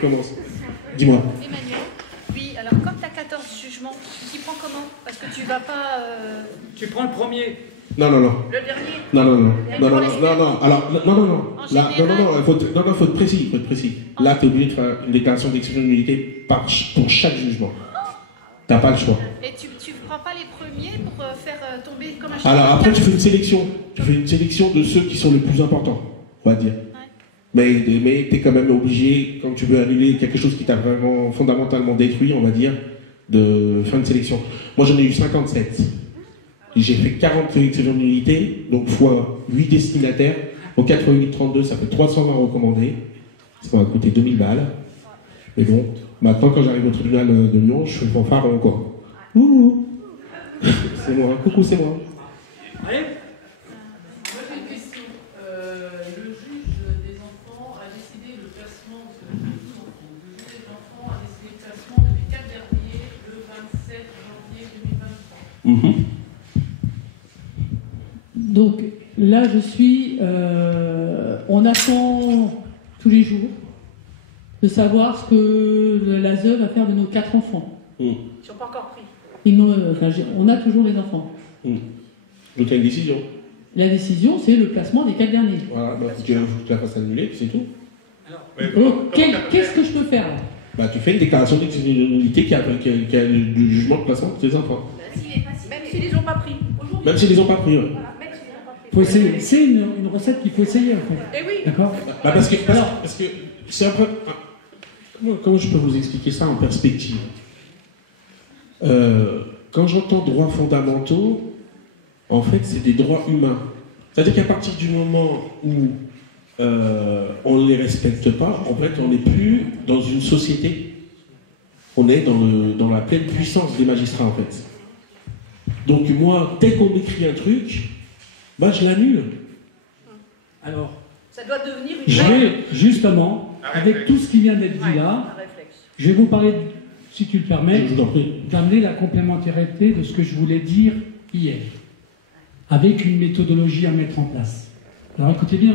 commence. Dis-moi. Emmanuel, oui, alors comme tu as 14 jugements, tu t'y prends comment? Parce que tu vas pas... Tu prends le premier. Non. Le dernier? Non. Alors, faut être précis. Là, tu es obligé de faire une déclaration d'exclusion de nullité pour chaque jugement. T'as pas le choix. Et tu prends pas les premiers pour faire tomber comme un Alors après, tu fais une sélection. Tu fais une sélection de ceux qui sont les plus importants, on va dire. Ouais. Mais tu es quand même obligé, quand tu veux annuler quelque chose qui t'a vraiment fondamentalement détruit, on va dire, de faire une sélection. Moi, j'en ai eu 57. J'ai fait 40 exclusions de nullité, donc fois 8 destinataires. Au 4 x 8, 32, ça fait 320 recommandés. Ça va coûter 2000 balles. Mais bon, maintenant, quand j'arrive au tribunal de Lyon, je fais fanfare encore. Ouh. C'est moi, coucou, c'est moi. Allez. Moi j'ai une question. Le juge des enfants a décidé le placement de 12 enfants. Le juge des enfants a décidé le placement des 4 derniers le 27 janvier 2023. Donc là, je suis. On attend tous les jours de savoir ce que l'ASE va faire de nos 4 enfants. Ils sont pas encore pris. On a toujours les enfants. Donc il y a une décision. La décision, c'est le placement des 4 derniers. Voilà, bah, tu la fasses annuler, puis c'est tout. Donc, qu'est-ce que je peux faire là? Bah, tu fais une déclaration d'exclusivité qui a le jugement de placement de tes enfants. Même s'ils les ont pas pris. Même s'ils les ont pas pris. Ouais. Voilà, même s'ils les ont pas pris. Faut essayer. C'est une recette qu'il faut essayer en fait. Eh oui. D'accord. Bah, parce que c'est un peu. Comment je peux vous expliquer ça en perspective? Quand j'entends droits fondamentaux, en fait, c'est des droits humains. C'est-à-dire qu'à partir du moment où on ne les respecte pas, en fait, on n'est plus dans une société. On est dans la pleine puissance des magistrats, en fait. Donc moi, dès qu'on écrit un truc, bah, je l'annule. Alors, Ça doit devenir une je règle. vais justement, avec tout ce qui vient d'être dit là, Un réflexe. je vais vous parler, si tu le permets, Je vous en prie. d'amener la complémentarité de ce que je voulais dire hier, avec une méthodologie à mettre en place. Alors écoutez bien,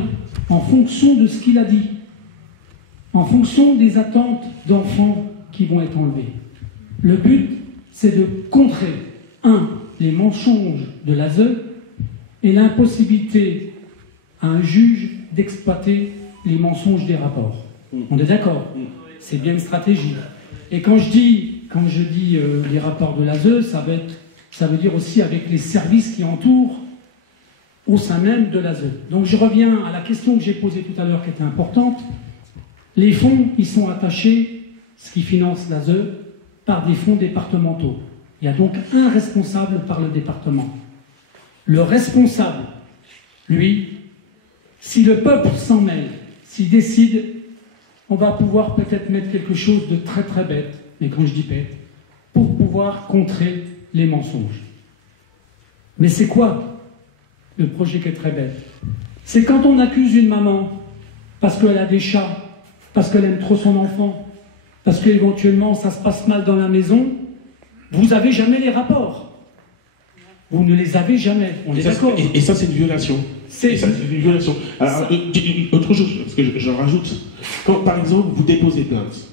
en fonction de ce qu'il a dit, en fonction des attentes d'enfants qui vont être enlevés, le but, c'est de contrer, les mensonges de l'ASE et l'impossibilité à un juge d'exploiter les mensonges des rapports. On est d'accord? C'est bien une stratégie. Et quand je dis les rapports de l'ASE, ça veut dire aussi avec les services qui entourent au sein même de l'ASE. Donc je reviens à la question que j'ai posée tout à l'heure qui était importante. Les fonds, ils sont attachés, ce qui finance l'ASE, par des fonds départementaux. Il y a donc un responsable par le département. Le responsable, lui, si le peuple s'en mêle, s'il décide, on va pouvoir peut-être mettre quelque chose de très très bête, mais quand je dis bête, pour pouvoir contrer les mensonges. Mais c'est quoi le projet qui est très bête? C'est quand on accuse une maman parce qu'elle a des chats, parce qu'elle aime trop son enfant, parce qu'éventuellement ça se passe mal dans la maison, vous n'avez jamais les rapports. Vous ne les avez jamais. On est d'accord. Et ça, c'est une violation. C'est une violation. Alors, autre chose, parce que j'en rajoute. Quand, par exemple, vous déposez plainte.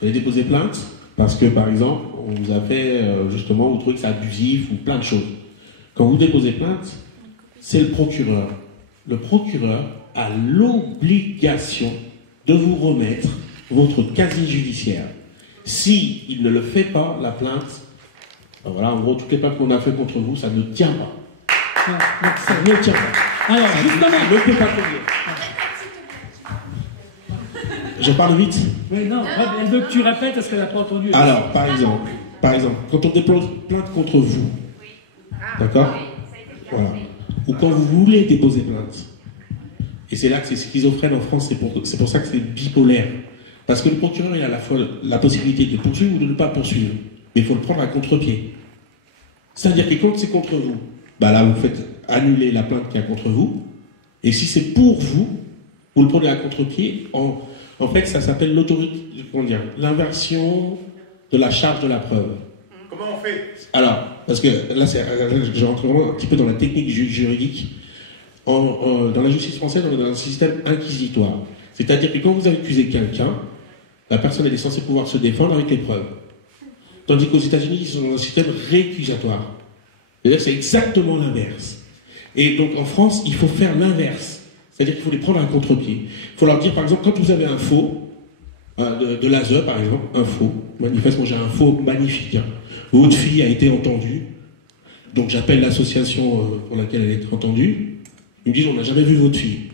Vous allez déposer plainte parce que, par exemple, on vous a fait, justement, vous trouvez que c'est abusif ou plein de choses. Quand vous déposez plainte, c'est le procureur. Le procureur a l'obligation de vous remettre votre casier judiciaire. Si il ne le fait pas, la plainte, voilà, en gros, toutes les plaintes qu'on a fait contre vous, ça ne tient pas. Ça ne tient pas. Alors, justement, ne peut pas tenir. Je parle vite. mais non, elle veut que tu répètes parce qu'elle n'a pas entendu. Alors, par exemple, quand on dépose plainte contre vous, d'accord? Voilà. Ou quand vous voulez déposer plainte. Et c'est là que c'est schizophrène en France, c'est pour ça que c'est bipolaire. Parce que le procureur, il a à la fois la possibilité de poursuivre ou de ne pas poursuivre. Mais il faut le prendre à contre-pied. C'est-à-dire que quand c'est contre vous, bah là, vous faites annuler la plainte qui est contre vous. Et si c'est pour vous, vous le prenez à contre-pied. En fait, ça s'appelle l'inversion de la charge de la preuve. Comment on fait? Alors, parce que là, je rentre vraiment un petit peu dans la technique juridique. Dans la justice française, on est dans un système inquisitoire. C'est-à-dire que quand vous accusez quelqu'un, la personne elle est censée pouvoir se défendre avec les preuves. Tandis qu'aux États-Unis, ils sont dans un système récusatoire. C'est-à-dire que c'est exactement l'inverse. Et donc en France, il faut faire l'inverse. C'est-à-dire qu'il faut les prendre à un contre-pied. Il faut leur dire, par exemple, quand vous avez un faux, de l'ASE par exemple, un faux, manifestement j'ai un faux magnifique. Hein. Votre fille a été entendue, donc j'appelle l'association pour laquelle elle a été entendue. Ils me disent, on n'a jamais vu votre fille.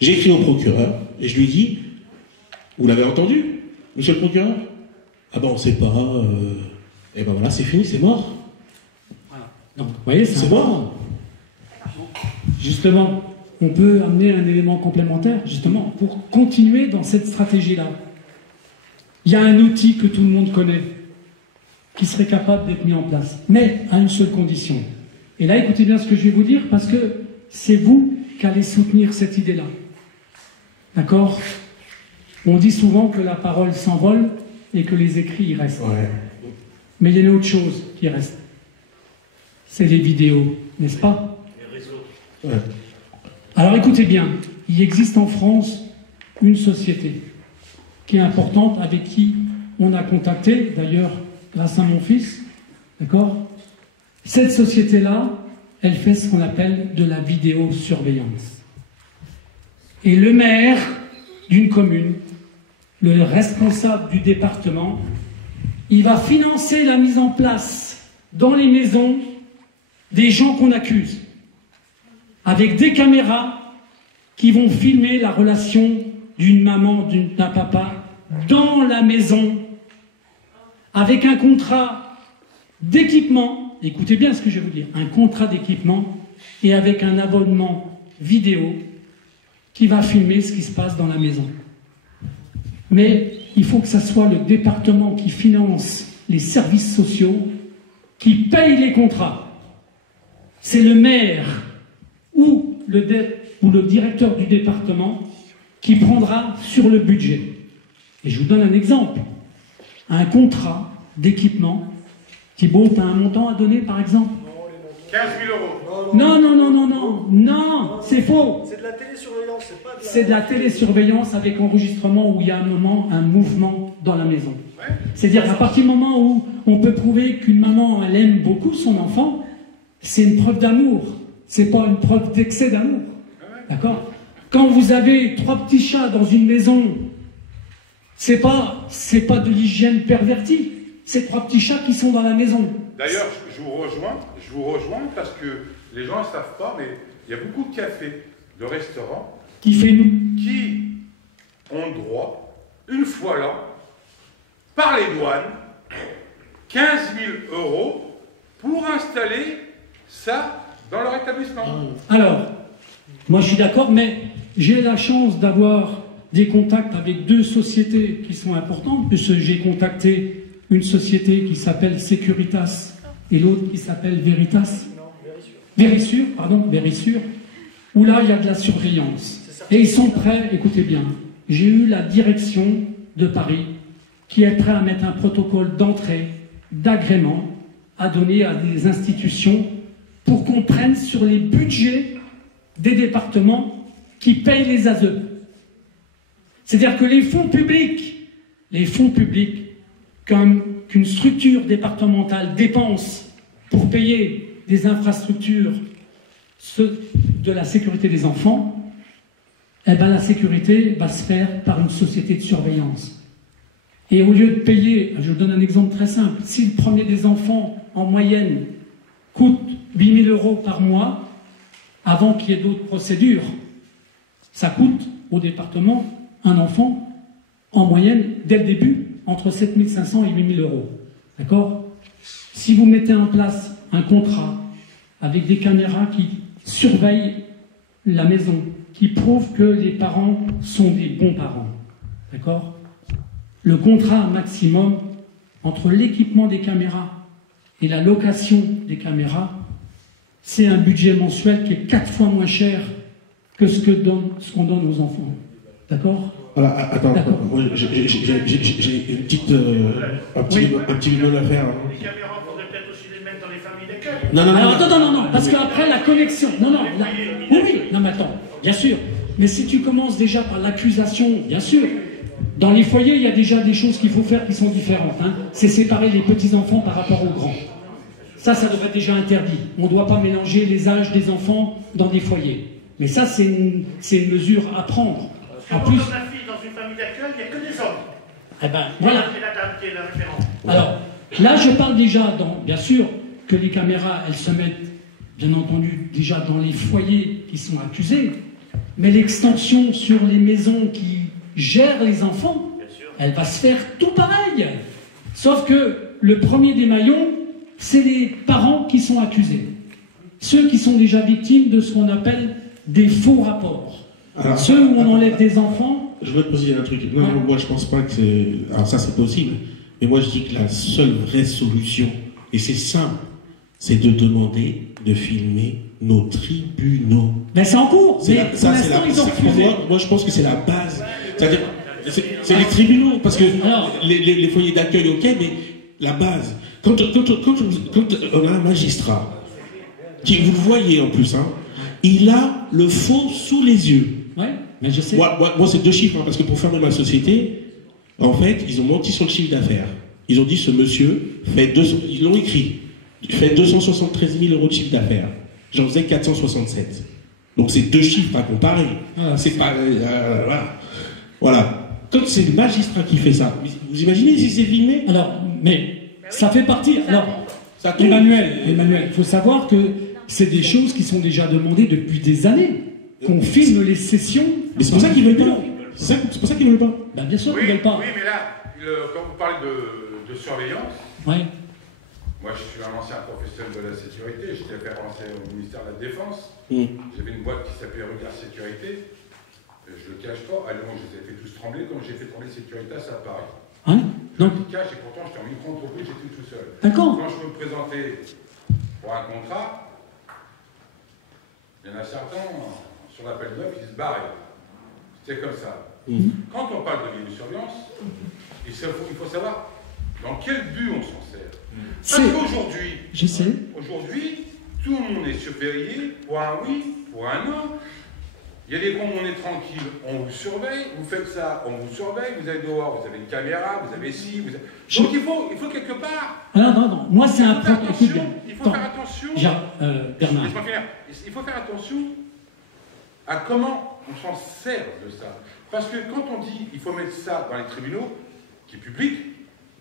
J'écris au procureur et je lui dis, vous l'avez entendu, monsieur le procureur? Ah ben on ne sait pas, et ben voilà, c'est fini, c'est mort. Voilà. Donc, vous voyez, C'est mort. Justement, on peut amener un élément complémentaire, justement, pour continuer dans cette stratégie-là. Il y a un outil que tout le monde connaît, qui serait capable d'être mis en place, mais à une seule condition. Et là, écoutez bien ce que je vais vous dire, parce que c'est vous qui allez soutenir cette idée-là. D'accord? On dit souvent que la parole s'envole et que les écrits y restent. Ouais. Mais il y a une autre chose qui reste. C'est les vidéos, n'est-ce pas? Ouais. Alors écoutez bien, il existe en France une société qui est importante, avec qui on a contacté, d'ailleurs grâce à mon fils, d'accord? Cette société-là, elle fait ce qu'on appelle de la vidéosurveillance. Et le maire d'une commune, le responsable du département, il va financer la mise en place dans les maisons des gens qu'on accuse, avec des caméras qui vont filmer la relation d'une maman, d'un papa, dans la maison, avec un contrat d'équipement, écoutez bien ce que je vais vous dire, un contrat d'équipement et avec un abonnement vidéo qui va filmer ce qui se passe dans la maison. Mais il faut que ce soit le département qui finance les services sociaux, qui paye les contrats. C'est le maire ou le directeur du département qui prendra sur le budget. Et je vous donne un exemple. Un contrat d'équipement, Thibault, tu as un montant à donner par exemple? 15 000 euros. Non, c'est faux. C'est de la télésurveillance, c'est pas de la... C'est de la télésurveillance avec enregistrement où il y a un mouvement dans la maison. Ouais. C'est-à-dire à partir du moment où on peut prouver qu'une maman, elle aime beaucoup son enfant, c'est une preuve d'amour. C'est pas une preuve d'excès d'amour. D'accord? Quand vous avez 3 petits chats dans une maison, c'est pas de l'hygiène pervertie. C'est 3 petits chats qui sont dans la maison. D'ailleurs, je vous rejoins parce que les gens ne savent pas, mais il y a beaucoup de cafés, de restaurants Qui fait nous? qui ont droit, une fois là, par les douanes, 15 000 euros pour installer ça dans leur établissement. Alors, moi je suis d'accord, mais j'ai la chance d'avoir des contacts avec 2 sociétés qui sont importantes, puisque j'ai contacté une société qui s'appelle Securitas et l'autre qui s'appelle Veritas. Verisure, où là il y a de la surveillance. Et ils sont prêts, écoutez bien, j'ai eu la direction de Paris qui est prêt à mettre un protocole d'entrée, d'agrément, à donner à des institutions pour qu'on prenne sur les budgets des départements qui payent les ASE. C'est-à-dire que les fonds publics qu'une structure départementale dépense pour payer des infrastructures de la sécurité des enfants, eh ben la sécurité va se faire par une société de surveillance. Et au lieu de payer, je vous donne un exemple très simple, si le premier des enfants, en moyenne, coûte 8 000 euros par mois, avant qu'il y ait d'autres procédures, ça coûte au département, un enfant, en moyenne, dès le début, entre 7 500 et 8 000 euros. D'accord? Si vous mettez en place un contrat avec des caméras qui surveillent la maison, qui prouvent que les parents sont des bons parents, d'accord? Le contrat maximum entre l'équipement des caméras et la location des caméras, c'est un budget mensuel qui est 4 fois moins cher que ce qu'on donne aux enfants. D'accord? Voilà, attends, j'ai une petite, un petit bémol à faire. Les caméras, il faudrait peut-être aussi les mettre dans les familles d'accueil. Non, parce qu'après la connexion. Oui, non, mais attends, bien sûr. Mais si tu commences déjà par l'accusation, bien sûr. Dans les foyers, il y a déjà des choses qu'il faut faire qui sont différentes. Hein. C'est séparer les petits-enfants par rapport aux grands. Ça devrait être déjà interdit. On ne doit pas mélanger les âges des enfants dans des foyers. Mais ça, c'est une mesure à prendre. En plus, ma fille dans une famille d'accueil, il n'y a que des hommes. Eh ben, voilà. C'est la dame qui est la référence. Alors, là, je parle déjà, bien sûr, que les caméras, elles se mettent, bien entendu, déjà dans les foyers qui sont accusés, mais l'extension sur les maisons qui gèrent les enfants, elle va se faire tout pareil. Sauf que le premier des maillons, c'est les parents qui sont accusés. Ceux qui sont déjà victimes de ce qu'on appelle des faux rapports. Alors, ceux où on enlève des enfants... Je veux te poser un truc. Non, moi je pense pas que c'est... Alors ça c'est possible, mais moi je dis que la seule vraie solution, et c'est simple, c'est de demander de filmer nos tribunaux. Ben c'est en cours, mais pour l'instant ils ont refusé. Moi je pense que c'est la base. C'est-à-dire, c'est les tribunaux, parce que les foyers d'accueil, ok, mais la base. Quand on a un magistrat, qui, vous le voyez en plus, hein, il a le faux sous les yeux. Ouais, mais je sais. Moi c'est 2 chiffres, hein, parce que pour fermer ma société, en fait, ils ont menti sur le chiffre d'affaires. Ils ont dit ce monsieur fait ils l'ont écrit, fait 273 000 € de chiffre d'affaires. J'en faisais 467. Donc c'est 2 chiffres à comparer. Ah, c'est pas voilà. Quand c'est le magistrat qui fait ça, vous imaginez si c'est filmé? Alors, mais ça fait partie. Alors, Emmanuel, il faut savoir que c'est des choses qui sont déjà demandées depuis des années. Qu'on filme les sessions. Mais c'est pour ça qu'ils veulent pas. C'est pour ça qu'ils veulent pas. Ben bien sûr qu'ils veulent pas. Oui, mais là, quand vous parlez de surveillance, ouais. Moi je suis un ancien professionnel de la sécurité, j'étais référencé au ministère de la Défense. J'avais une boîte qui s'appelait Regard Sécurité. Je le cache pas, à Lyon, je les ai fait tous trembler quand j'ai fait trembler Sécuritas à Paris. Hein? Non. Je le cache et pourtant j'étais en micro-entreprise, j'étais tout seul. D'accord. Quand je me présentais pour un contrat, il y en a certains, sur l'appel d'offres, ils se barraient. C'était comme ça. Quand on parle de vidéosurveillance, il faut savoir dans quel but on s'en sert. Parce qu'aujourd'hui, aujourd'hui, tout le monde est surveillé pour un oui, pour un non. Il y a des comptes où on est tranquille, on vous surveille, vous faites ça, on vous surveille, vous allez dehors, vous avez une caméra, vous avez ci, vous avez... Donc il faut quelque part... Non, moi c'est un problème. Il faut faire attention... Bernard. Laisse-moi finir. Il faut faire attention à comment on s'en sert de ça. Parce que quand on dit il faut mettre ça dans les tribunaux, qui est public,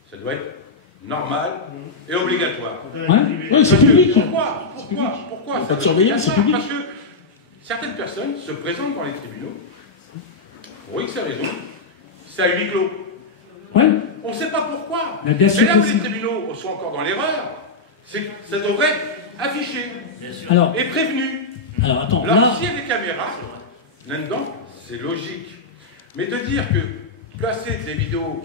ça doit être normal et obligatoire. Ouais, c'est public. Pourquoi Pas de surveillance, c'est public. Parce que certaines personnes se présentent dans les tribunaux, pour X raison, c'est à huis clos. Ouais. On ne sait pas pourquoi. Mais là où les tribunaux sont encore dans l'erreur, c'est que ça devrait être affiché et prévenu. Alors attends, là, s'il y a des caméras, là-dedans, c'est logique. Mais de dire que placer des vidéos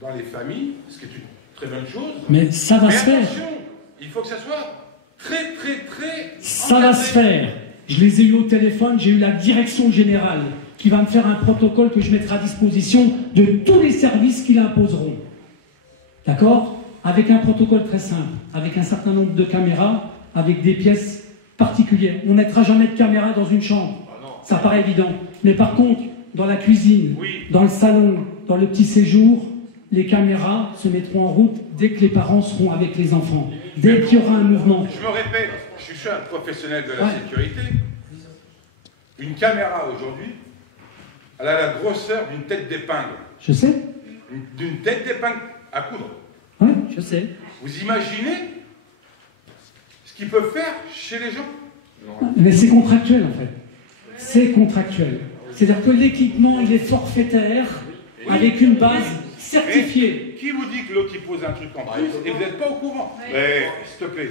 dans les familles, ce qui est une très bonne chose. Mais ça va se faire. Il faut que ça soit très. Ça va se faire. Je les ai eu au téléphone, j'ai eu la direction générale qui va me faire un protocole que je mettrai à disposition de tous les services qui l'imposeront. D'accord? Avec un protocole très simple, avec un certain nombre de caméras, avec des pièces particulières. On ne mettra jamais de caméra dans une chambre. Ça paraît évident. Mais par contre, dans la cuisine, dans le salon, dans le petit séjour, les caméras se mettront en route dès que les parents seront avec les enfants. Dès qu'il y aura un mouvement. Je me répète, je suis un professionnel de la sécurité. Une caméra aujourd'hui, elle a la grosseur d'une tête d'épingle. Je sais. D'une tête d'épingle à coudre. Oui, je sais. Vous imaginez ce qu'ils peuvent faire chez les gens? Mais c'est contractuel en fait. C'est contractuel. C'est-à-dire que l'équipement, il est forfaitaire avec une base certifiée. Et qui vous dit que l'autre il pose un truc en plus et vous n'êtes pas au courant? Mais s'il te plaît.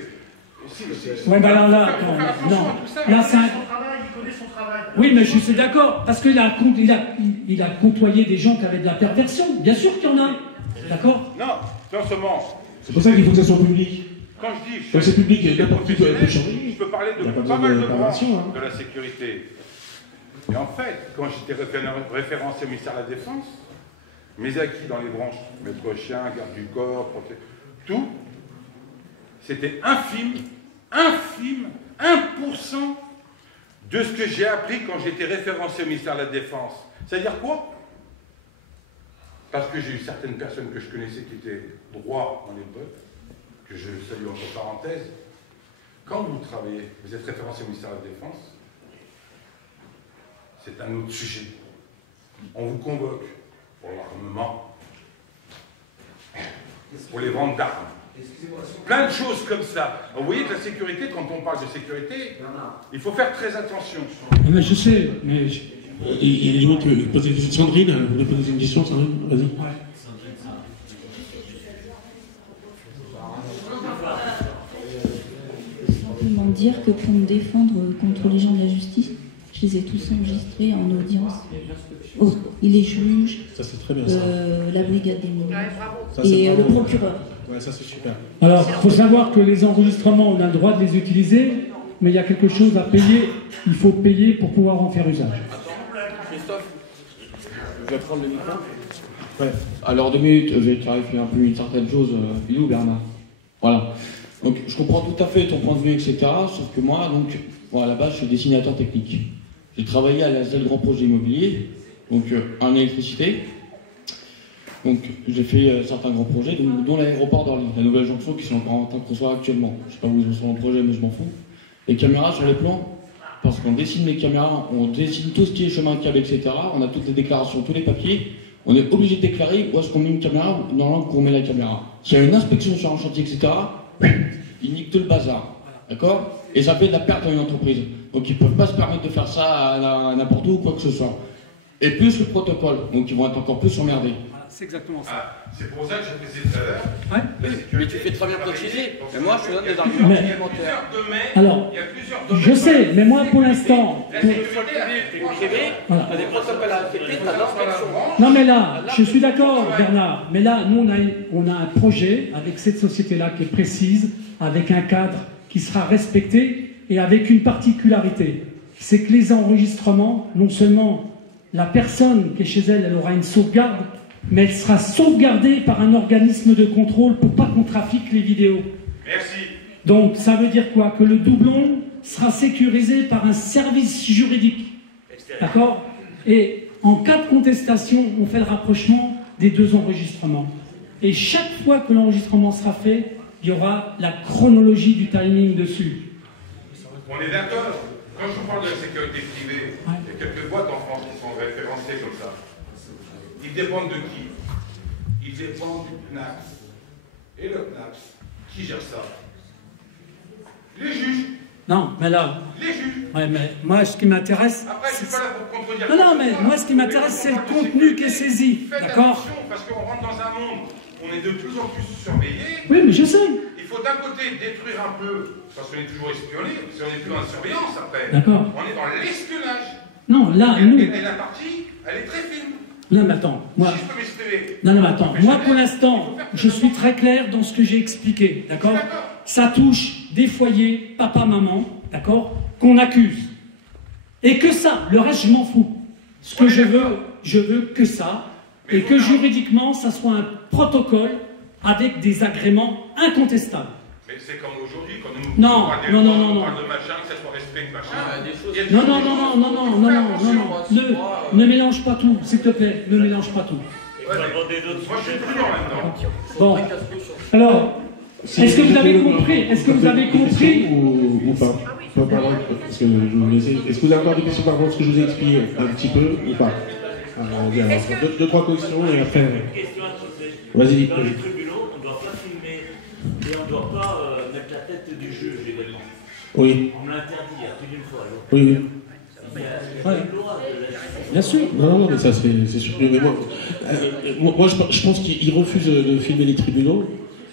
Ouais, bah alors là, non. Là, c'est un... Oui, mais je suis d'accord, parce qu'il a côtoyé des gens qui avaient de la perversion. Bien sûr qu'il y en a. D'accord? Non, non seulement. C'est pour ça qu'il faut que ça soit public. Quand je dis que c'est public, n'importe qui peut changer. Je peux parler de pas mal de branches de la sécurité. Et en fait, quand j'étais référencé au ministère de la Défense, mes acquis dans les branches, maître chien, garde du corps, tout, c'était infime, 1% de ce que j'ai appris quand j'étais référencé au ministère de la Défense. C'est-à-dire quoi? parce que j'ai eu certaines personnes que je connaissais qui étaient droits en l'époque, que je salue entre parenthèses. Quand vous travaillez, vous êtes référencé au ministère de la Défense, c'est un autre sujet. On vous convoque pour l'armement, pour les ventes d'armes. Plein de choses comme ça. Vous voyez que la sécurité, quand on parle de sécurité, il faut faire très attention. Mais je sais, mais... Il y a des gens qui posent des questions. Sandrine, vous voulez poser une question, Sandrine? Vas-y. Simplement dire que pour me défendre contre les gens de la justice, je les ai tous enregistrés en audience. Oh, les juges, Ça, c'est très bien, ça. la brigade des mineurs Ça, c'est et le bravo. procureur. Ouais, ça, c'est super. Alors, il faut savoir que les enregistrements, on a le droit de les utiliser, mais il y a quelque chose à payer. Il faut payer pour pouvoir en faire usage. Christophe, je vais prendre le micro. Ouais. Alors 2 minutes, je vais clarifier un peu une certaine chose. Il est où Bernard? Voilà. Donc je comprends tout à fait ton point de vue, etc. Sauf que moi, donc, bon, à la base, je suis dessinateur technique. J'ai travaillé à la ZEL Grand Projet Immobilier, donc en électricité. Donc j'ai fait certains grands projets, dont l'aéroport d'Orly, la nouvelle jonction qui sont encore en train de construire actuellement. Je ne sais pas où ils en sont en projet, mais je m'en fous. Les caméras sur les plans. Parce qu'on dessine les caméras, on dessine tout ce qui est chemin de câble, etc. On a toutes les déclarations, tous les papiers. On est obligé de déclarer où est-ce qu'on met une caméra, dans l'angle où on met la caméra. S'il y a une inspection sur un chantier, etc., ils niquent tout le bazar. D'accord? Et ça fait de la perte dans une entreprise. Donc ils ne peuvent pas se permettre de faire ça à n'importe où ou quoi que ce soit. Et plus le protocole. Donc ils vont être encore plus emmerdés. C'est exactement ça. Ah, c'est pour ça que j'ai précisé tout à l'heure. Ouais. Mais tu fais très bien préciser. Et moi, je te donne des arguments Mais- supplémentaires. Alors, Il y a plusieurs domaines. je sais, mais moi, pour l'instant... La pour- sécurité, Voilà. T'as des protocoles à respecter, t'as l'inspection. Non mais là, je suis d'accord Bernard, mais là, nous on a un projet avec cette société-là qui est précise, avec un cadre qui sera respecté et avec une particularité. C'est que les enregistrements, non seulement la personne qui est chez elle, elle aura une sauvegarde, mais elle sera sauvegardée par un organisme de contrôle pour pas qu'on trafique les vidéos. Merci. Donc ça veut dire quoi? Que le doublon sera sécurisé par un service juridique. D'accord? Et en cas de contestation, on fait le rapprochement des 2 enregistrements. Et chaque fois que l'enregistrement sera fait, il y aura la chronologie du timing dessus. On est d'accord. Quand je vous parle de la sécurité privée, il y a quelques boîtes en France qui sont référencées comme ça. Ils dépendent de qui? Ils dépendent du CNAPS. Et le CNAPS, qui gère ça? Les juges. Non, mais là... Les juges. Ouais, mais moi, ce qui m'intéresse... Après, je ne suis pas là pour contredire. Non, mais moi, ce qui m'intéresse, c'est le contenu qui est saisi. Faites D'accord? attention, parce qu'on rentre dans un monde où on est de plus en plus surveillé. Oui, mais je sais. Il faut d'un côté détruire un peu, parce qu'on est toujours espionné, si on n'est plus en surveillance après. D'accord. On est dans l'espionnage. Non, là, Et, nous... et la partie, elle est très fine. Non, mais attends, moi... Si je peux m'exprimer. Non, mais attends, moi pour l'instant, je suis très clair dans ce que j'ai expliqué, d'accord? Ça touche des foyers, papa, maman, d'accord? Qu'on accuse. Et que ça, le reste, je m'en fous. Ce que je veux que ça, et que juridiquement, ça soit un protocole avec des agréments incontestables. Mais c'est comme aujourd'hui, quand nous Non, on parle des non, lois, non, on non, parle non. de machin, que ça soit respect de machin. Ouais, des choses- Il y a Non, des non, choses- non, non, non, non, non, non, non, ne mélange pas tout, s'il te plaît, ne mélange pas tout. Ouais, mais moi, je suis prudent maintenant. Bon, alors, est-ce que vous avez compris? Est-ce que vous avez compris? Ou pas? Parce que je vous laisse. Est-ce que vous avez encore des questions par rapport à ce que je vous ai expliqué un petit peu ou pas? Bien, Est-ce que- deux, trois questions et après. Une question à poser. Vas-y. Dans les tribunaux, on ne doit pas filmer et on ne doit pas mettre la tête du juge également. Oui, On me l'interdit plus d'une fois. Alors. oui, oui. Il y a une loi de la... Bien sûr. Non, non, mais ça c'est supprimé. Mais moi, je pense qu'ils refusent de filmer les tribunaux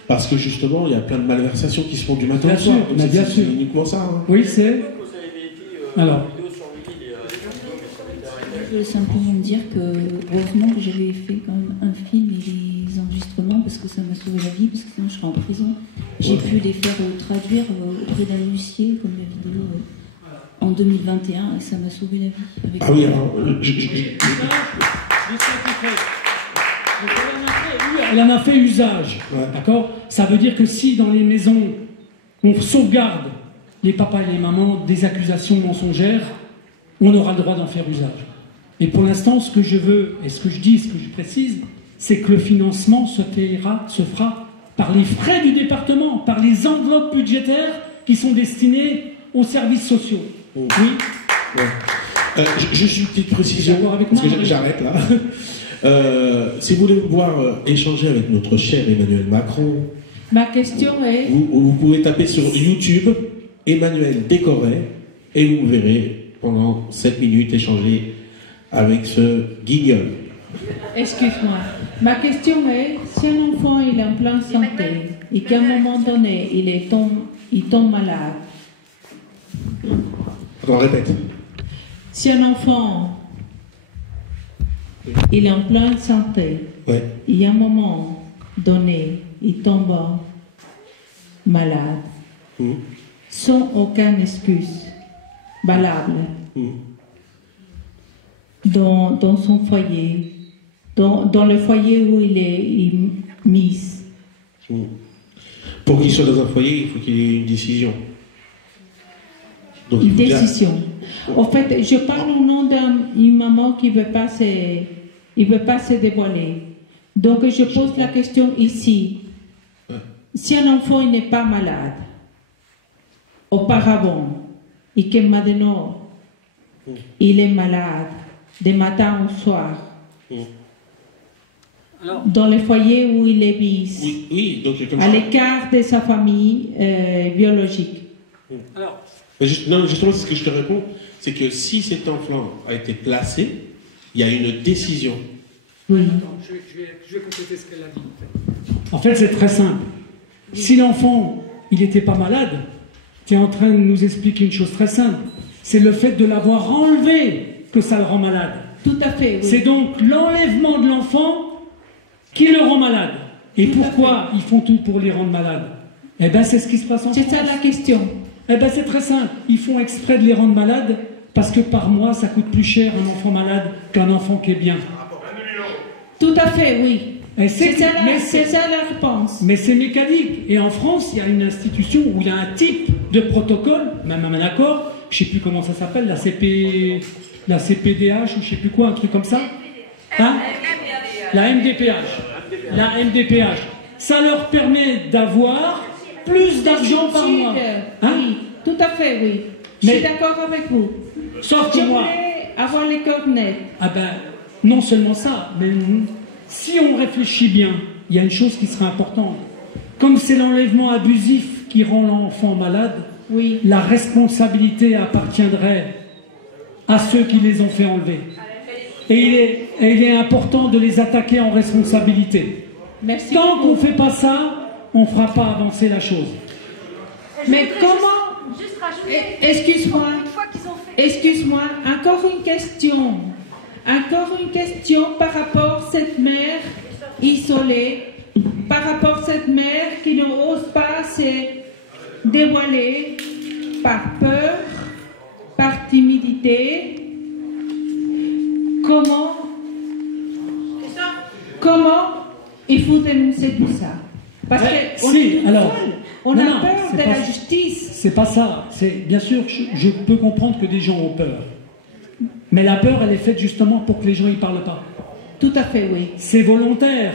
parce que justement, il y a plein de malversations qui se font du matin Bien au soir. sûr, mais bien C'est sûr. uniquement ça. Hein. Oui, c'est... Alors, Je veux simplement dire que heureusement que j'avais fait quand même un film et les enregistrements parce que ça m'a sauvé la vie, parce que sinon je serais en prison. J'ai pu les faire traduire auprès d'un huissier comme la vidéo en 2021 et ça m'a sauvé la vie. Avec Ah oui, alors, elle en a fait usage, Ouais. d'accord? Ça veut dire que si dans les maisons, on sauvegarde les papas et les mamans des accusations mensongères, on aura le droit d'en faire usage. Et pour l'instant, ce que je veux, et ce que je dis, ce que je précise, c'est que le financement se fera par les frais du département, par les enveloppes budgétaires qui sont destinées aux services sociaux. Oui. Ouais. Juste une petite précision, parce que j'arrête là. Si vous voulez pouvoir échanger avec notre cher Emmanuel Macron, ma question est... Vous pouvez taper sur YouTube Emmanuel Décoré et vous verrez pendant 7 minutes échanger avec ce guignol. Excuse-moi. Ma question est, si un enfant il est en pleine santé et qu'à un moment donné il tombe malade. On répète. Si un enfant il est en pleine santé et à un moment donné il tombe malade, sans aucune excuse valable dans son foyer, dans le foyer où il est mis. Pour qu'il soit dans un foyer, il faut qu'il ait une décision. Donc, Une décision. En fait, je parle au nom d'une maman qui ne veut pas se dévoiler. Donc, je pose la question ici. Si un enfant n'est pas malade, auparavant, et que maintenant, il est malade, de matin au soir, dans le foyer où il est mis, donc, à l'écart de sa famille biologique. Alors, non, justement, c'est ce que je te réponds, c'est que si cet enfant a été placé, il y a une décision. Oui. attends, je vais compléter ce qu'elle a dit. En fait, c'est très simple. Si l'enfant, il n'était pas malade, tu es en train de nous expliquer une chose très simple. C'est le fait de l'avoir enlevé que ça le rend malade. Tout à fait, oui. C'est donc l'enlèvement de l'enfant qui le rend malade. Et pourquoi ils font tout pour les rendre malades? Eh bien, c'est ce qui se passe en France. C'est ça la question. Eh bien, c'est très simple. Ils font exprès de les rendre malades parce que par mois, ça coûte plus cher un enfant malade qu'un enfant qui est bien. Tout à fait, oui. C'est ça la réponse. Mais c'est mécanique. Et en France, il y a une institution où il y a un type de protocole, même un accord, je ne sais plus comment ça s'appelle, la CPDH ou je ne sais plus quoi, un truc comme ça. Hein? La MDPH. La MDPH. Ça leur permet d'avoir plus d'argent par mois. Hein? Oui, tout à fait, oui. Je suis d'accord avec vous. Sauf que moi... avoir les coordonnées. Ah ben, non seulement ça, mais si on réfléchit bien, il y a une chose qui serait importante. Comme c'est l'enlèvement abusif qui rend l'enfant malade, la responsabilité appartiendrait à ceux qui les ont fait enlever. Et il est important de les attaquer en responsabilité. Merci Tant beaucoup. qu'on ne fait pas ça, on ne fera pas avancer la chose. Mais comment... Juste rajouter. Excuse-moi. Une fois qu'ils ont fait. Excuse-moi. Encore une question. Encore une question par rapport à cette mère isolée, par rapport à cette mère qui n'ose pas se dévoiler par peur, par timidité. Comment il faut dénoncer tout ça? Parce qu'on est on a peur de la justice. C'est pas ça. Bien sûr, je peux comprendre que des gens ont peur. Mais la peur, elle est faite justement pour que les gens y parlent pas. Tout à fait, oui. C'est volontaire.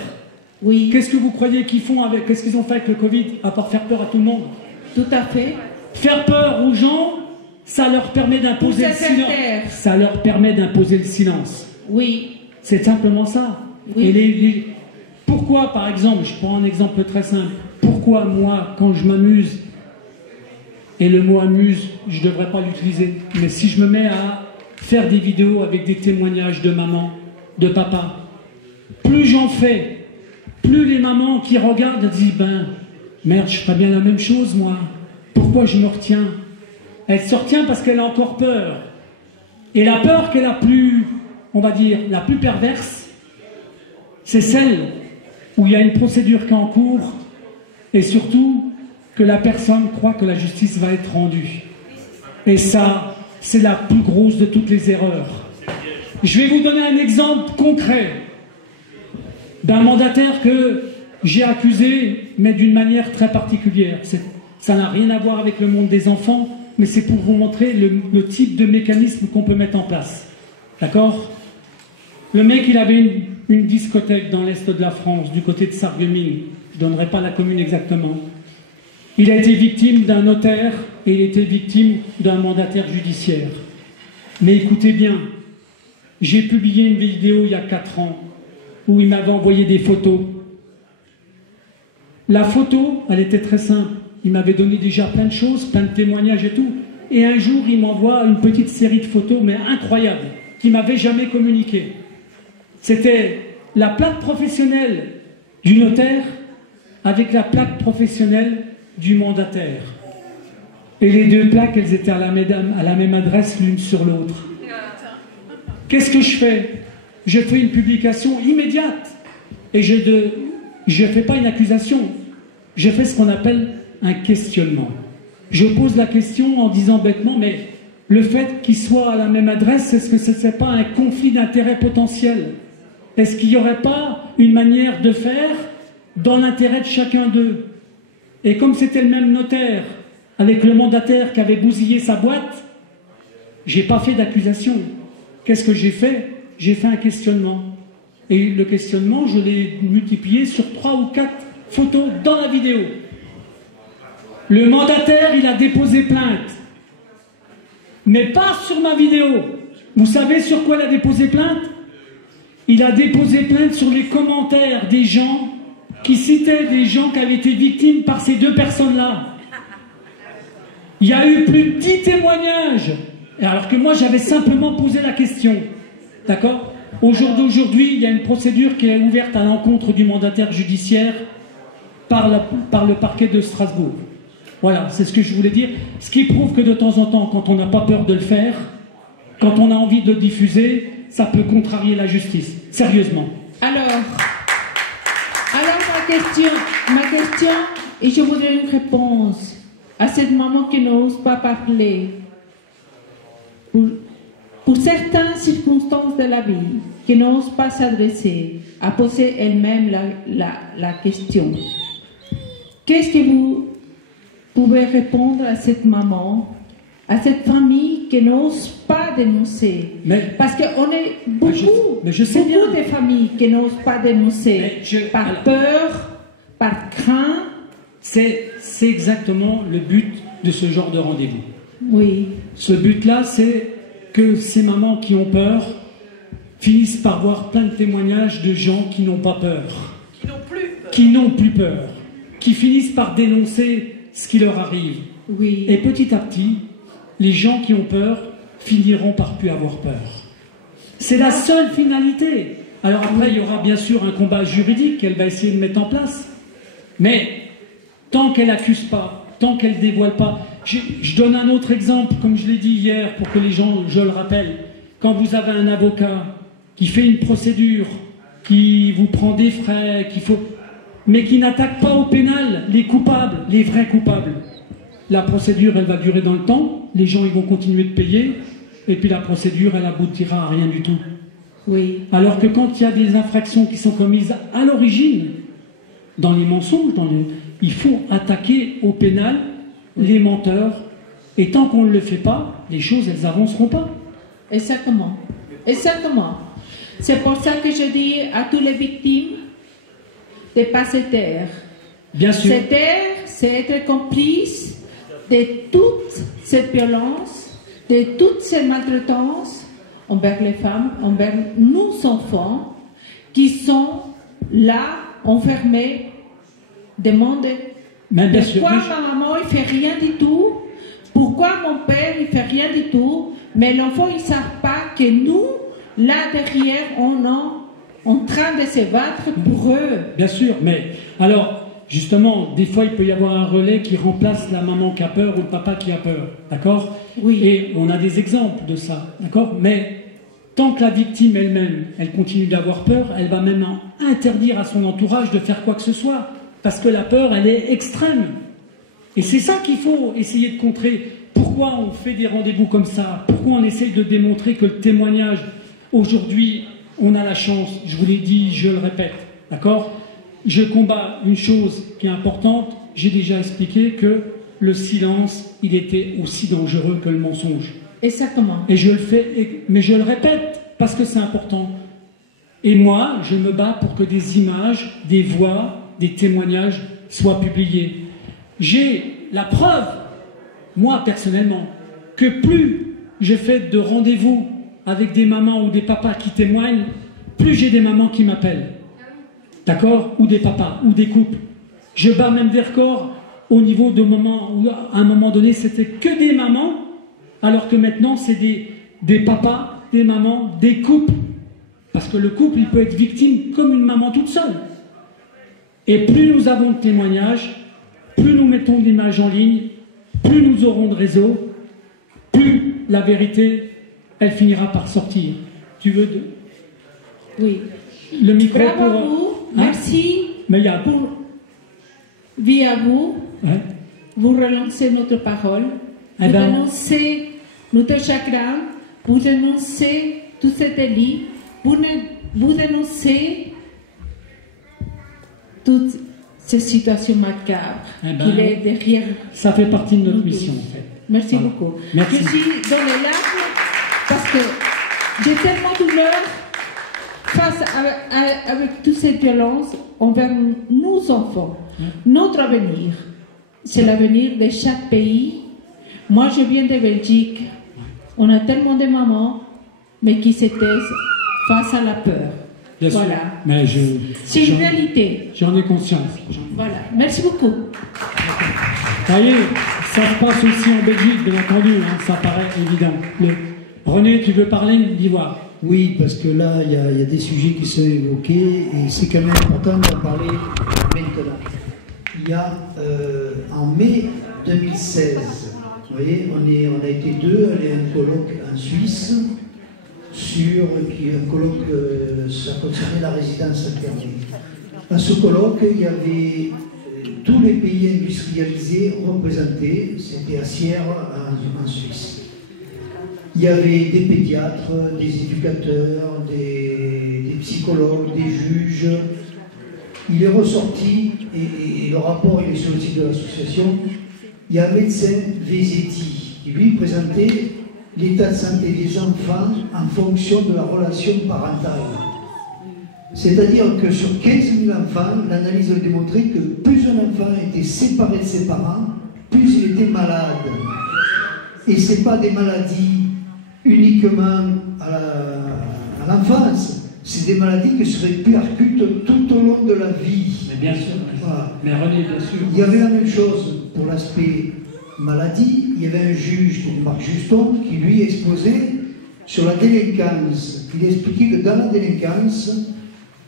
Oui. Qu'est-ce que vous croyez qu'ils font avec... Qu'est-ce qu'ils ont fait avec le Covid, à part faire peur à tout le monde? Tout à fait. Faire peur aux gens, ça leur permet d'imposer le silence. Ça leur permet d'imposer le silence. Oui. C'est simplement ça. Oui. Et pourquoi, par exemple, je prends un exemple très simple, pourquoi moi, quand je m'amuse, et le mot amuse, je ne devrais pas l'utiliser, mais si je me mets à faire des vidéos avec des témoignages de maman, de papa, plus j'en fais, plus les mamans qui regardent disent, ben, merde, je ferais bien la même chose, moi. Pourquoi je me retiens? Elle se retient parce qu'elle a encore peur. Et la peur qu'elle a plus, on va dire, la plus perverse, c'est celle où il y a une procédure qui est en cours et surtout que la personne croit que la justice va être rendue. Et ça, c'est la plus grosse de toutes les erreurs. Je vais vous donner un exemple concret d'un mandataire que j'ai accusé, mais d'une manière très particulière. Ça n'a rien à voir avec le monde des enfants, mais c'est pour vous montrer le type de mécanisme qu'on peut mettre en place. D'accord? Le mec, il avait une discothèque dans l'est de la France, du côté de Sarreguemines, je ne donnerai pas la commune exactement. Il a été victime d'un notaire et il a été victime d'un mandataire judiciaire. Mais écoutez bien, j'ai publié une vidéo il y a 4 ans où il m'avait envoyé des photos. La photo, elle était très simple. Il m'avait donné déjà plein de choses, plein de témoignages et tout. Et un jour, il m'envoie une petite série de photos, mais incroyables, qu'il ne m'avait jamais communiquées. C'était la plaque professionnelle du notaire avec la plaque professionnelle du mandataire. Et les deux plaques, elles étaient à la même adresse l'une sur l'autre. Qu'est-ce que je fais? Je fais une publication immédiate. Et je ne fais pas une accusation. Je fais ce qu'on appelle un questionnement. Je pose la question en disant bêtement, mais le fait qu'ils soient à la même adresse, est-ce que ce n'est pas un conflit d'intérêts potentiel? Est-ce qu'il n'y aurait pas une manière de faire dans l'intérêt de chacun d'eux? Et comme c'était le même notaire avec le mandataire qui avait bousillé sa boîte, j'ai pas fait d'accusation. Qu'est-ce que j'ai fait? J'ai fait un questionnement. Et le questionnement, je l'ai multiplié sur 3 ou 4 photos dans la vidéo. Le mandataire, il a déposé plainte. Mais pas sur ma vidéo. Vous savez sur quoi il a déposé plainte? Il a déposé plainte sur les commentaires des gens qui citaient des gens qui avaient été victimes par ces deux personnes-là. Il y a eu plus de 10 témoignages. Alors que moi, j'avais simplement posé la question. D'accord? Au jour d'aujourd'hui, il y a une procédure qui est ouverte à l'encontre du mandataire judiciaire par le parquet de Strasbourg. Voilà, c'est ce que je voulais dire. Ce qui prouve que de temps en temps, quand on n'a pas peur de le faire, quand on a envie de le diffuser, ça peut contrarier la justice. Sérieusement. Alors ma question, et je voudrais une réponse à cette maman qui n'ose pas parler. Pour certaines circonstances de la vie, qui n'ose pas s'adresser, à poser elle-même la question. Qu'est-ce que vous pouvez répondre à cette maman, à cette famille qui n'ose pas dénoncer? Parce qu'on est beaucoup de familles qui n'osent pas dénoncer, par peur, par crainte. C'est exactement le but de ce genre de rendez-vous. Oui. Ce but-là, c'est que ces mamans qui ont peur finissent par voir plein de témoignages de gens qui n'ont pas peur. Qui n'ont plus peur. Qui finissent par dénoncer ce qui leur arrive. Oui. Et petit à petit, les gens qui ont peur finiront par plus avoir peur. C'est la seule finalité. Alors après, il y aura bien sûr un combat juridique qu'elle va essayer de mettre en place. Mais tant qu'elle n'accuse pas, tant qu'elle ne dévoile pas... Je donne un autre exemple, comme je l'ai dit hier, pour que les gens, je le rappelle. Quand vous avez un avocat qui fait une procédure, qui vous prend des frais, mais qui n'attaque pas au pénal les coupables, les vrais coupables, la procédure, elle va durer dans le temps, les gens ils vont continuer de payer, et puis la procédure, elle aboutira à rien du tout. Oui. Alors que quand il y a des infractions qui sont commises à l'origine, dans les mensonges, il faut attaquer au pénal les menteurs, et tant qu'on ne le fait pas, les choses, elles n'avanceront pas. Exactement. Exactement. C'est pour ça que je dis à toutes les victimes de ne pas se taire. Bien sûr. Se taire, c'est être complice de toute cette violence, de toute cette maltraitance envers les femmes, envers nos enfants qui sont là, enfermés, demandent pourquoi ma maman ne fait rien du tout, pourquoi mon père ne fait rien du tout, mais l'enfant ils ne savent pas que nous, là derrière, on est en train de se battre pour eux. Bien sûr, mais alors, justement, des fois il peut y avoir un relais qui remplace la maman qui a peur ou le papa qui a peur, d'accord? Oui. Et on a des exemples de ça, d'accord? Mais tant que la victime elle-même, elle continue d'avoir peur, elle va même interdire à son entourage de faire quoi que ce soit. Parce que la peur, elle est extrême. Et c'est ça qu'il faut essayer de contrer. Pourquoi on fait des rendez-vous comme ça? Pourquoi on essaye de démontrer que le témoignage, aujourd'hui, on a la chance, je vous l'ai dit, je le répète, d'accord? Je combats une chose qui est importante, j'ai déjà expliqué que le silence, il était aussi dangereux que le mensonge. Exactement. Et je le fais, mais je le répète, parce que c'est important. Et moi, je me bats pour que des images, des voix, des témoignages soient publiés. J'ai la preuve, moi personnellement, que plus je fais de rendez-vous avec des mamans ou des papas qui témoignent, plus j'ai des mamans qui m'appellent. D'accord? Ou des papas, ou des couples. Je bats même des records au niveau de moments où, à un moment donné, c'était que des mamans, alors que maintenant, c'est des papas, des mamans, des couples. Parce que le couple, il peut être victime comme une maman toute seule. Et plus nous avons de témoignages, plus nous mettons d'images en ligne, plus nous aurons de réseaux, plus la vérité, elle finira par sortir. Tu veux de... Oui. Le micro Bravo pour... à vous. Merci. Mais il y a... Pour... Vie à vous. Hein? Vous relancez notre parole. Vous dénoncez notre chagrin. Vous dénoncez tout cet délit. Vous dénoncez toutes ces situations macabres qu'il est derrière. Ça fait partie de notre mission, en fait. Merci voilà. beaucoup. Merci. Je suis dans les larmes parce que j'ai tellement de douleur face avec toutes ces violences envers nos enfants. Notre avenir, c'est l'avenir de chaque pays. Moi, je viens de Belgique. On a tellement de mamans, mais qui se taisent face à la peur. Bien voilà. sûr. Mais c'est une réalité. J'en ai conscience. Voilà. Merci beaucoup. Vous voyez, ça se passe aussi en Belgique, bien entendu. Hein, ça paraît évident. René, tu veux parler d'Ivoire? Oui, parce que là, il y a des sujets qui sont évoqués et c'est quand même important d'en parler maintenant. Il y a en mai 2016, vous voyez, on a été deux, aller à un colloque en Suisse, un colloque, ça concernait la résidence alternée. Dans ce colloque, il y avait tous les pays industrialisés représentés, c'était à Sierre en Suisse. Il y avait des pédiatres, des éducateurs, des psychologues, des juges. Il est ressorti, et le rapport il est sur le site de l'association, il y a un médecin Vesetti qui lui présentait l'état de santé des enfants en fonction de la relation parentale. C'est-à-dire que sur 15 000 enfants, l'analyse a démontré que plus un enfant était séparé de ses parents, plus il était malade. Et ce n'est pas des maladies uniquement à l'enfance, c'est des maladies qui se répercutent tout au long de la vie. Mais bien sûr. Voilà. Mais René, bien sûr. Il y avait la même chose pour l'aspect maladie. Il y avait un juge, Marc Juston, qui lui exposait sur la délinquance. Il expliquait que dans la délinquance,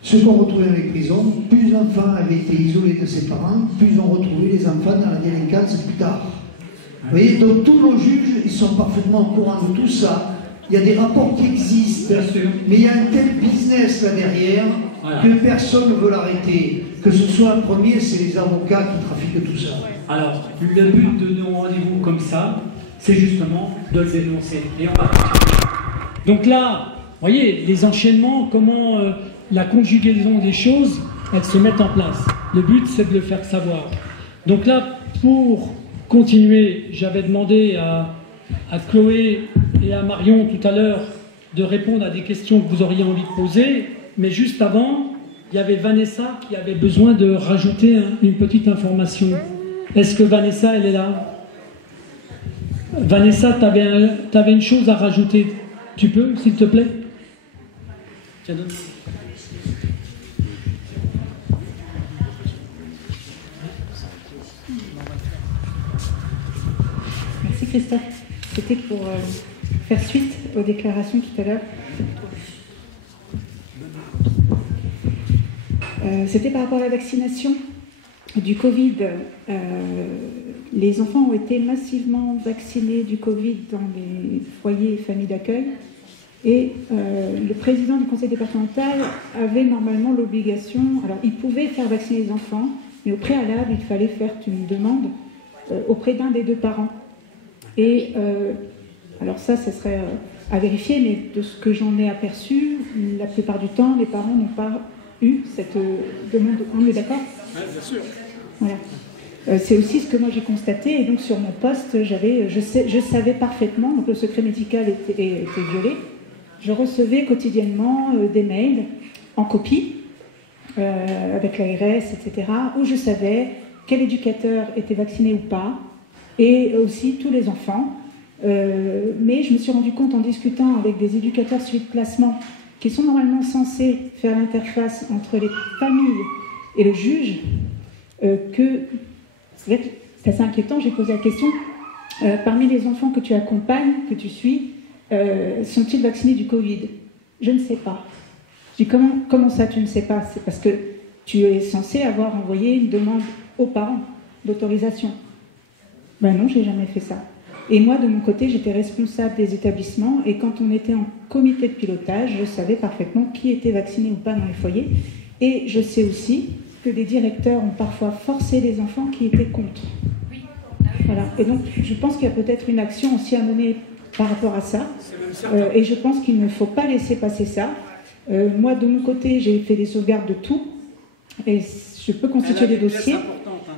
ce qu'on retrouvait dans les prisons, plus l'enfant avait été isolé de ses parents, plus on retrouvait les enfants dans la délinquance plus tard. Vous voyez, donc tous nos juges, ils sont parfaitement au courant de tout ça. Il y a des rapports qui existent, mais il y a un tel business là derrière que personne ne veut l'arrêter. Que ce soit un premier, c'est les avocats qui trafiquent tout ça. Alors, le but de nos rendez-vous comme ça, c'est justement de le dénoncer. Et on va continuer. Donc là, vous voyez, les enchaînements, comment la conjugaison des choses, elles se mettent en place. Le but, c'est de le faire savoir. Donc là, pour continuer, j'avais demandé à Chloé et à Marion tout à l'heure de répondre à des questions que vous auriez envie de poser, mais juste avant, il y avait Vanessa qui avait besoin de rajouter une petite information. Est-ce que Vanessa, elle est là? Vanessa, tu avais une chose à rajouter. Tu peux, s'il te plaît? Tiens, donne. Merci Christophe. C'était pour faire suite aux déclarations tout à l'heure. C'était par rapport à la vaccination du Covid. Les enfants ont été massivement vaccinés du Covid dans les foyers et familles d'accueil. Et le président du conseil départemental avait normalement l'obligation, alors il pouvait faire vacciner les enfants, mais au préalable, il fallait faire une demande auprès d'un des deux parents. Et alors ça serait à vérifier, mais de ce que j'en ai aperçu, la plupart du temps, les parents n'ont pas eu cette demande. On est d'accord? Oui, bien sûr. Voilà. C'est aussi ce que moi j'ai constaté, et donc sur mon poste, je savais parfaitement, donc le secret médical était violé. Je recevais quotidiennement des mails en copie, avec l'ARS, etc., où je savais quel éducateur était vacciné ou pas, et aussi tous les enfants. Mais je me suis rendu compte en discutant avec des éducateurs suivi de placement qui sont normalement censés faire l'interface entre les familles et le juge, que c'est assez inquiétant. J'ai posé la question, parmi les enfants que tu accompagnes, que tu suis, sont-ils vaccinés du Covid? Je ne sais pas. Je dis, comment ça tu ne sais pas? C'est parce que tu es censé avoir envoyé une demande aux parents d'autorisation. Ben non, j'ai jamais fait ça. Et moi, de mon côté, j'étais responsable des établissements, et quand on était en comité de pilotage, je savais parfaitement qui était vacciné ou pas dans les foyers. Et je sais aussi que des directeurs ont parfois forcé les enfants qui étaient contre. Voilà. Et donc, je pense qu'il y a peut-être une action aussi à mener par rapport à ça. Et je pense qu'il ne faut pas laisser passer ça. Moi, de mon côté, j'ai fait des sauvegardes de tout. Et je peux constituer des dossiers.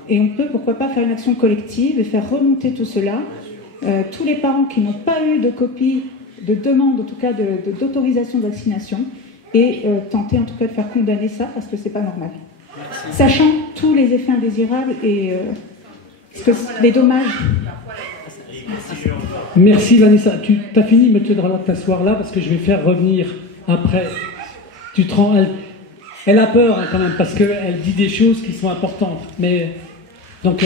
Et on peut, pourquoi pas, faire une action collective et faire remonter tout cela. Tous les parents qui n'ont pas eu de copie, de demande, en tout cas d'autorisation de vaccination, et tenter en tout cas de faire condamner ça, parce que c'est pas normal. Sachant tous les effets indésirables et les dommages. Merci Vanessa. Tu as fini, mais tu devras t'asseoir là, parce que je vais faire revenir après. Tu te rends... Elle a peur hein, quand même, parce qu'elle dit des choses qui sont importantes. Mais donc...